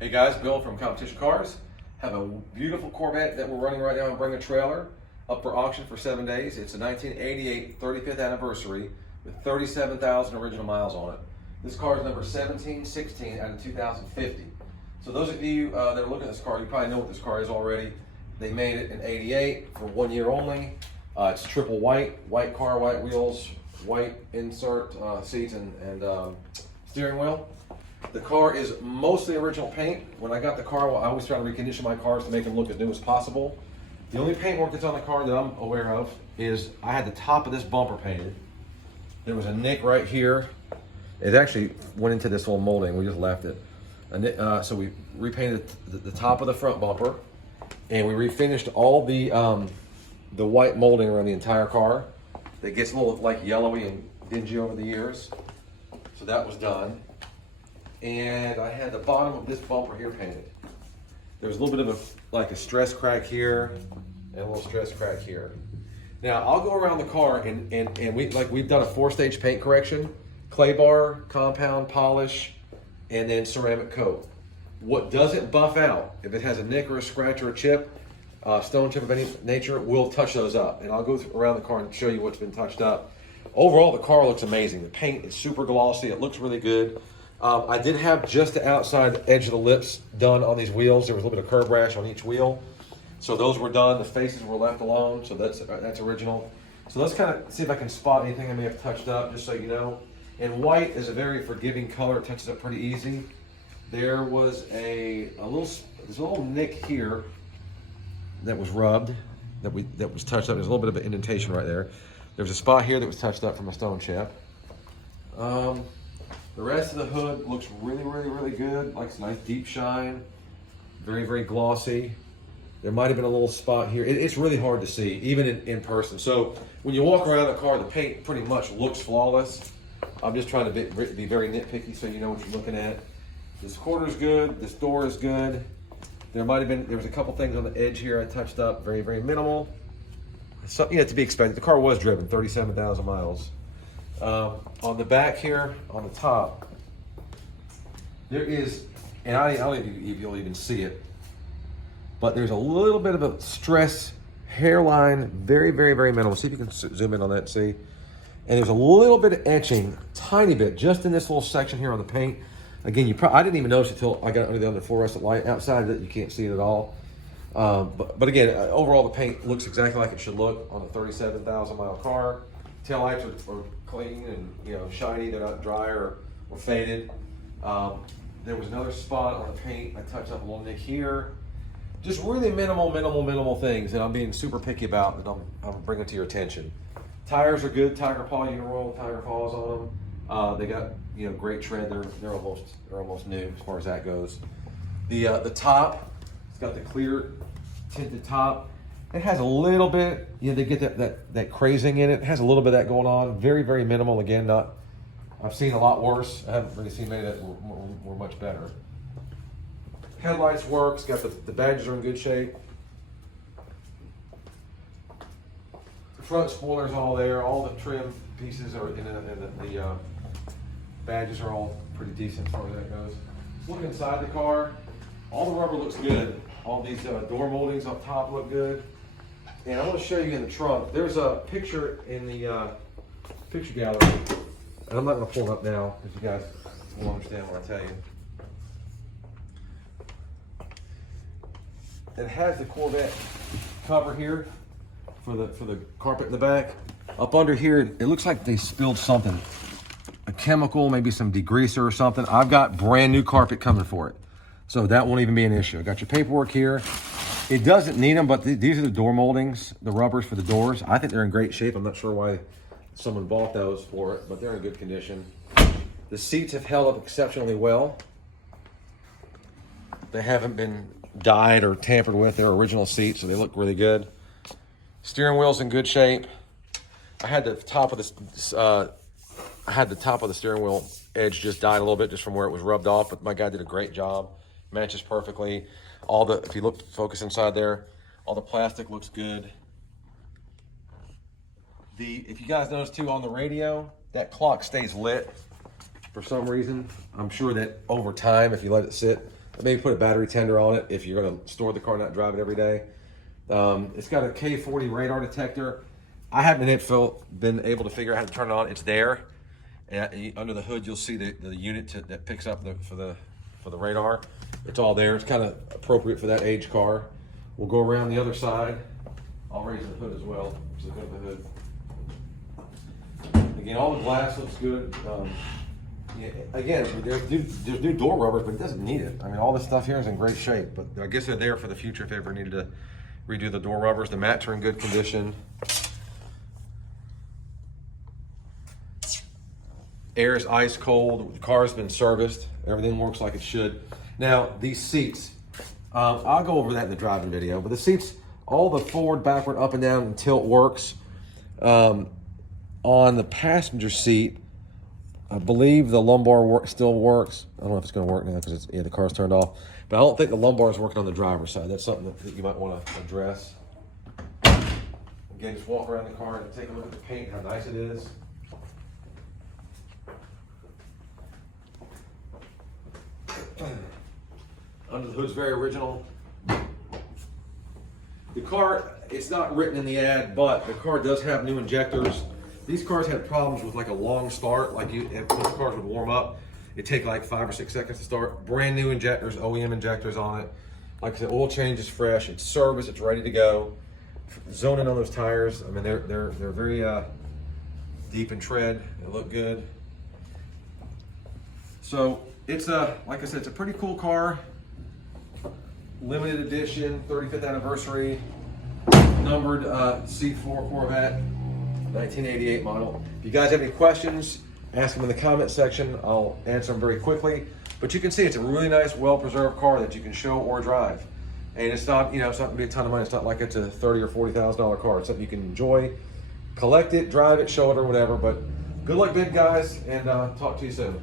Hey guys, Bill from Competition Cars. Have a beautiful Corvette that we're running right now and bring a trailer up for auction for 7 days. It's a 1988 35th anniversary with 37,000 original miles on it. This car is number 1716 out of 2050. So those of you that are looking at this car, you probably know what this car is already. They made it in 88 for 1 year only. It's triple white car, white wheels, white insert seats and steering wheel. The car is mostly original paint. When I got the car, I always try to recondition my cars to make them look as new as possible. The only paint work that's on the car that I'm aware of is I had the top of this bumper painted. There was a nick right here. It actually went into this little molding. We just left it. So we repainted the top of the front bumper, and we refinished all the white molding around the entire car. That gets a little like yellowy and dingy over the years. So that was done. And I had the bottom of this bumper here painted. There was a little bit of a stress crack here and a little stress crack here. Now I'll go around the car and we've done a 4-stage paint correction: clay bar, compound, polish, and then ceramic coat. What doesn't buff out, if it has a nick or a scratch or a chip, stone chip of any nature, we'll touch those up. And I'll go around the car and show you what's been touched up. Overall, the car looks amazing. The paint is super glossy. It looks really good. I did have just the outside edge of the lips done on these wheels. There was a little bit of curb rash on each wheel. So those were done. The faces were left alone, so that's original. So let's kind of see if I can spot anything I may have touched up, just so you know. And white is a very forgiving color. It touches up pretty easy. There was there's a little nick here that was rubbed, that was touched up. There's a little bit of an indentation right there. There was a spot here that was touched up from a stone chip. The rest of the hood looks really good. Like it's a nice deep shine, very glossy. There might have been a little spot here. It's really hard to see, even in person. So when you walk around the car, the paint pretty much looks flawless. I'm just trying to be very nitpicky so you know what you're looking at. This quarter's good, this door is good. There was a couple things on the edge here I touched up, very minimal. So, to be expected. The car was driven 37,000 miles. On the back here, on the top, there is, and I don't know if you'll even see it, but there's a little bit of a stress hairline, very minimal. See if you can zoom in on that and see. And there's a little bit of etching, tiny bit, just in this little section here on the paint. Again, I didn't even notice it until I got under the fluorescent light. Outside of it, you can't see it at all. But again, overall the paint looks exactly like it should look on a 37,000 mile car. Tail lights are clean and shiny. They're not dry or faded. There was another spot on the paint. I touched up a little nick here. Just really minimal things that I'm being super picky about that I'm bringing to your attention. Tires are good. Tiger Paw Uniroyal Tiger Paws on them. They got great tread. They're almost new as far as that goes. The top, it's got the clear tinted top. It has a little bit, they get that crazing in it. It has a little bit of that going on. Very minimal. Again, I've seen a lot worse. I haven't really seen many that were much better. Headlights works. Got the badges are in good shape. The front spoiler's all there. All the trim pieces are in the badges are all pretty decent as far as that goes. Let's look inside the car. All the rubber looks good. All these door moldings up top look good. And I want to show you in the trunk. There's a picture in the picture gallery, and I'm not going to pull it up now because you guys will understand what I tell you. It has the Corvette cover here for the carpet in the back. Up under here, it looks like they spilled something, a chemical, maybe some degreaser or something. I've got brand new carpet coming for it, so that won't even be an issue. I got your paperwork here. It doesn't need them, but these are the door moldings, the rubbers for the doors. I think they're in great shape. I'm not sure why someone bought those for it, but they're in good condition. The seats have held up exceptionally well. They haven't been dyed or tampered with. They're original seats, so they look really good. Steering wheel's in good shape. I had the top of the steering wheel edge just dyed a little bit just from where it was rubbed off, but my guy did a great job. Matches perfectly. If you focus inside there, all the plastic looks good. If you guys notice too, on the radio, that clock stays lit for some reason. I'm sure that over time, if you let it sit, Maybe put a battery tender on it if you're going to store the car, not drive it every day. It's got a K40 radar detector. I haven't been able to figure out how to turn it on. It's there. And under the hood, you'll see the unit that picks up for the radar. It's all there. It's kind of appropriate for that age car. We'll go around the other side. I'll raise the hood as well. So the hood. Again, all the glass looks good. Yeah, again, there's new door rubbers, but it doesn't need it. I mean, all this stuff here is in great shape, but I guess they're there for the future if they ever needed to redo the door rubbers. The mats are in good condition. Air is ice cold. The car's been serviced. Everything works like it should. Now, these seats, I'll go over that in the driving video, but the seats, all the forward, backward, up and down, and tilt works. On the passenger seat, I believe the lumbar still works. I don't know if it's going to work now because the car's turned off. But I don't think the lumbar is working on the driver's side. That's something that you might want to address. Again, just walk around the car and take a look at the paint, how nice it is. Under the hood's very original. The car, it's not written in the ad, but the car does have new injectors. These cars had problems with like a long start, like most cars would warm up. It'd take like 5 or 6 seconds to start. Brand new injectors, OEM injectors on it. Like I said, oil change is fresh, it's serviced, it's ready to go. Zoning on those tires, I mean, they're very deep in tread. They look good. So it's like I said, it's a pretty cool car. Limited edition, 35th anniversary, numbered C4 Corvette, 1988 model. If you guys have any questions, ask them in the comment section. I'll answer them very quickly. But you can see it's a really nice, well-preserved car that you can show or drive. And it's not, it's not gonna be a ton of money. It's not like it's a $30,000 or $40,000 car. It's something you can enjoy, collect it, drive it, show it, or whatever. But good luck, big guys, and talk to you soon.